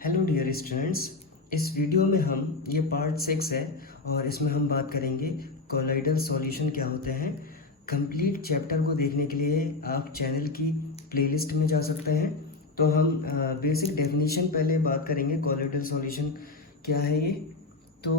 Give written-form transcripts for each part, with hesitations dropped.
Hello dear students. इस video में हम ये पार्ट 6 है और इसमें हम बात करेंगे कोलॉइडल सॉल्यूशन क्या होते हैं। कंप्लीट चैप्टर को देखने के लिए आप चैनल की प्लेलिस्ट में जा सकते हैं। तो हम बेसिक डेफिनेशन पहले बात करेंगे, कोलॉइडल सॉल्यूशन क्या है ये। तो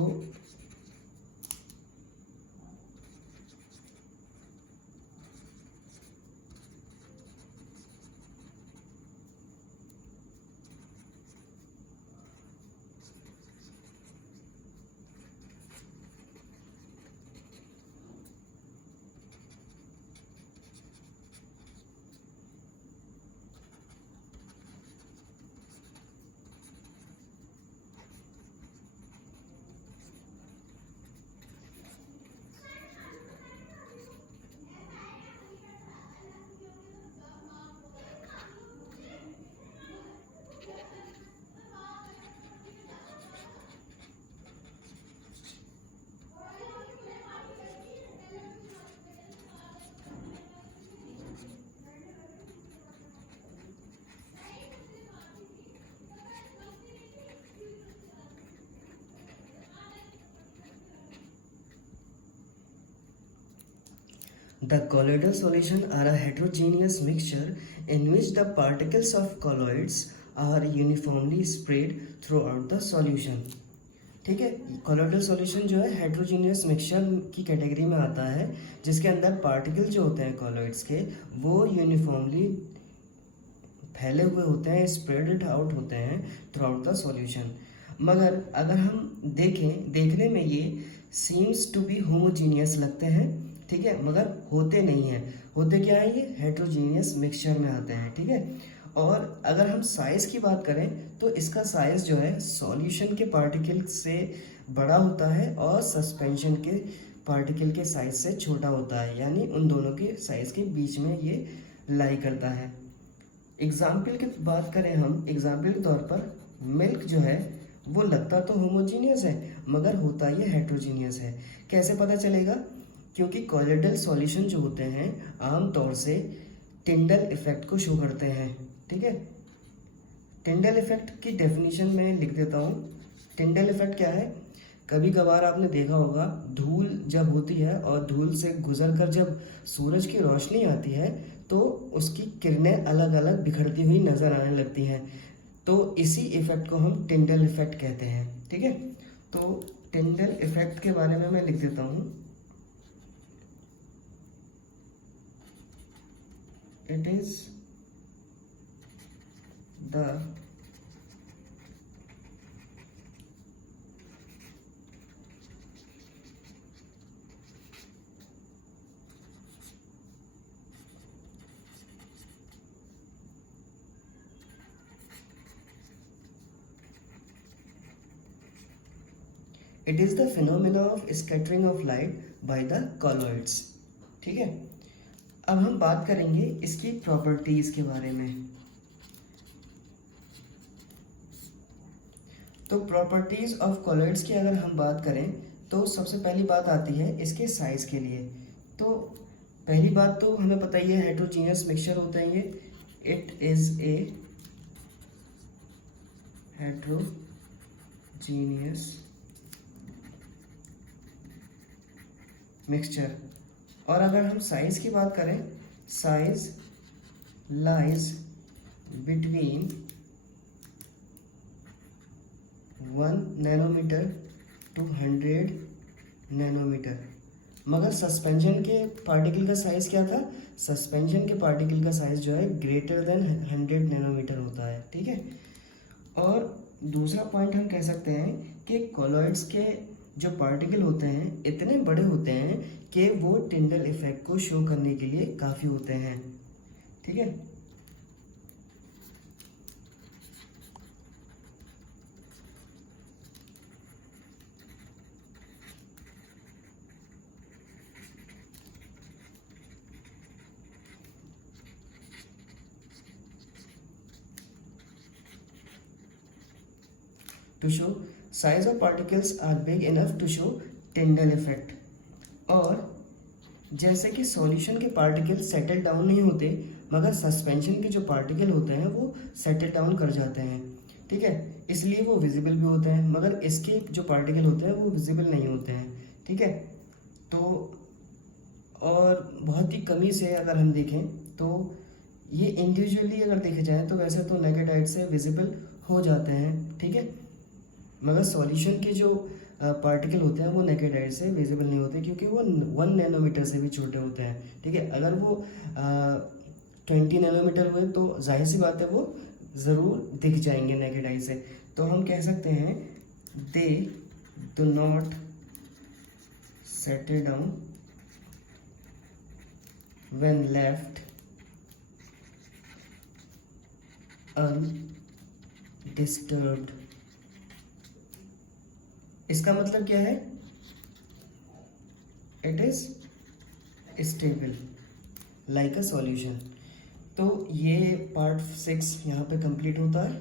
the colloidal solution are a heterogeneous mixture in which the particles of colloids are uniformly spread throughout the solution। ठीक है, कोलॉइडल सॉल्यूशन जो है हेट्रोजीनियस मिक्सचर की कैटेगरी में आता है, जिसके अंदर पार्टिकल जो होते हैं कॉलॉइड्स के वो यूनिफॉर्मली फैले हुए होते हैं, स्प्रेड आउट होते हैं थ्रू आउट द सॉल्यूशन। मगर अगर हम देखने में ये सीम्स टू बी होमोजीनियस लगते हैं, ठीक है, मगर होते नहीं हैं। होते क्या है, ये हेट्रोजीनियस मिक्सचर में आते हैं। ठीक है, और अगर हम साइज की बात करें तो इसका साइज जो है सॉल्यूशन के पार्टिकल से बड़ा होता है और सस्पेंशन के पार्टिकल के साइज से छोटा होता है, यानी उन दोनों के साइज के बीच में ये लाई करता है। एग्जाम्पल की बात करें हम, एग्जाम्पल के तौर पर मिल्क जो है वो लगता तो होमोजीनियस है मगर होता ये हेट्रोजीनियस है। कैसे पता चलेगा? क्योंकि कोलॉइडल सॉल्यूशन जो होते हैं आमतौर से टिंडल इफेक्ट को शो करते हैं। ठीक है, टिंडल इफेक्ट की डेफिनेशन में लिख देता हूँ। टिंडल इफेक्ट क्या है? कभी कभार आपने देखा होगा धूल जब होती है और धूल से गुजर कर जब सूरज की रोशनी आती है तो उसकी किरणें अलग अलग बिखरती हुई नजर आने लगती हैं, तो इसी इफेक्ट को हम टिंडल इफेक्ट कहते हैं। ठीक है, तो टिंडल इफेक्ट के बारे में मैं लिख देता हूँ। It is the phenomena of scattering of light by the colloids। ठीक है, अब हम बात करेंगे इसकी प्रॉपर्टीज के बारे में। तो प्रॉपर्टीज ऑफ कॉलॉइड्स की अगर हम बात करें तो सबसे पहली बात आती है इसके साइज के लिए। तो पहली बात तो हमें पता ही है, हेट्रोजीनियस मिक्सचर होते हैं ये। It is a heterogeneous mixture. और अगर हम साइज की बात करें, size lies between 1 nanometer to 100 nanometer. मगर सस्पेंशन के पार्टिकल का साइज क्या था? सस्पेंशन के पार्टिकल का साइज जो है ग्रेटर देन 100 नैनोमीटर होता है। ठीक है, और दूसरा पॉइंट हम कह सकते हैं कि कॉलॉइड्स के जो पार्टिकल होते हैं इतने बड़े होते हैं कि वो टिंडल इफेक्ट को शो करने के लिए काफ़ी होते हैं। ठीक है, to show size of particles are big enough to show Tyndall effect. और जैसे कि सॉल्यूशन के पार्टिकल सेटल डाउन नहीं होते मगर सस्पेंशन के जो पार्टिकल होते हैं वो सेटल डाउन कर जाते हैं, ठीक है, इसलिए वो विजिबल भी होते हैं, मगर इसके जो पार्टिकल होते हैं वो विजिबल नहीं होते हैं। ठीक है, तो और बहुत ही कमी से अगर हम देखें तो ये इंडिविजुअली अगर देखे जाए तो वैसे तो नेकेड आइज से विजिबल हो जाते हैं। ठीक है, मगर सॉल्यूशन के जो पार्टिकल होते हैं वो नेकेड आइज से विजिबल नहीं होते, क्योंकि वो 1 नैनोमीटर से भी छोटे होते हैं। ठीक है, अगर वो 20 नैनोमीटर हुए तो जाहिर सी बात है वो ज़रूर दिख जाएंगे नेकेड आई से। तो हम कह सकते हैं they do not settle down when left undisturbed. इसका मतलब क्या है? It is stable like a solution. तो ये पार्ट 6 यहाँ पे कंप्लीट होता है।